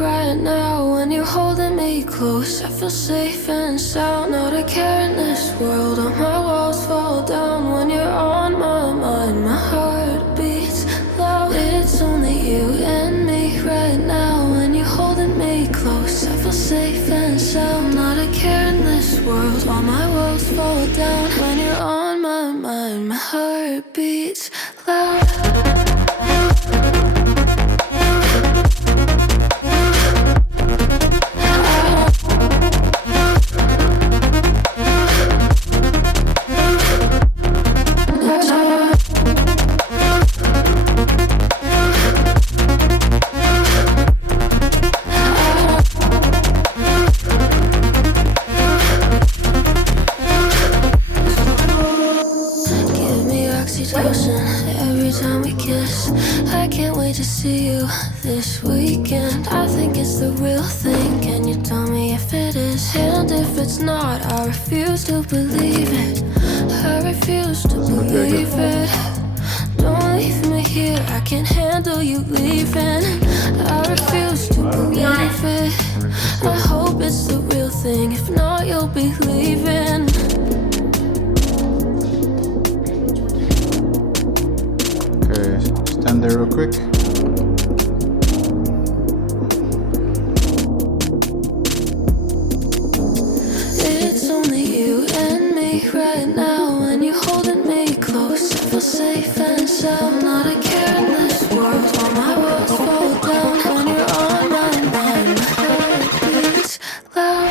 right now. When you're holding me close, I feel safe and sound. Not a care in this world, all my walls fall down. When you're on my mind, my heart beats loud. It's only you and me right now. When you're holding me close, I feel safe and sound. Not a care in this world, all my walls fall down. When you're on my mind, my heart beats loud. Every time we kiss, I can't wait to see you this weekend. I think it's the real thing. Can you tell me if it is? And if it's not, I refuse to believe it. I refuse to believe it. Don't leave me here, I can't handle you leaving. I refuse to believe it. I hope it's the real thing. If not, you'll be leaving. Stand there real quick. It's only you and me right now. When you're holding me close, I feel safe and sound. Not a care in this world, all my walls fall down. When you're on my mind, my heart beats loud.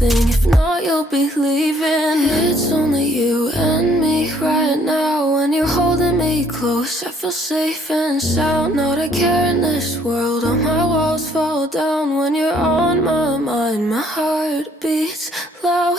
If not, you'll be leaving. It's only you and me right now. When you're holding me close, I feel safe and sound. Not a care in this world, all my walls fall down. When you're on my mind, my heart beats loud.